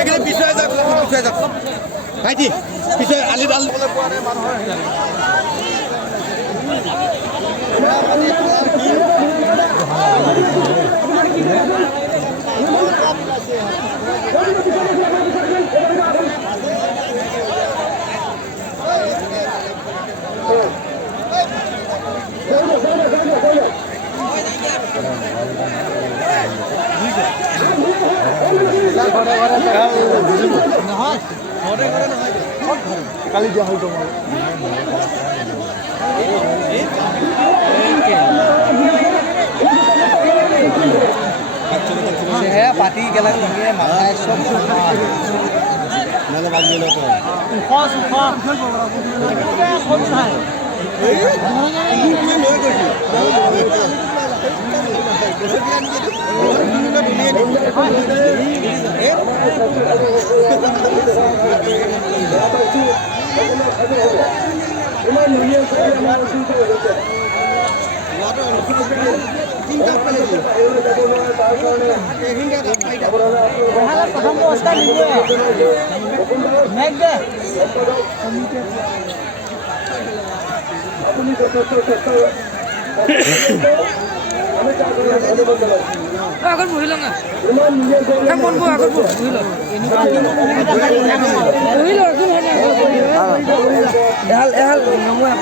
এখানে পিছুৱাই যাওক ভাইটি পিছুৱাই আলি ডাল পোৱা নাই মানুহৰ কালি দিয়া হয়তো পাতি গেলা মাথায় সব নালে বাজি লোক আগত বহি লওঁ মন বহ আগত বহি লওঁ এহাল নময়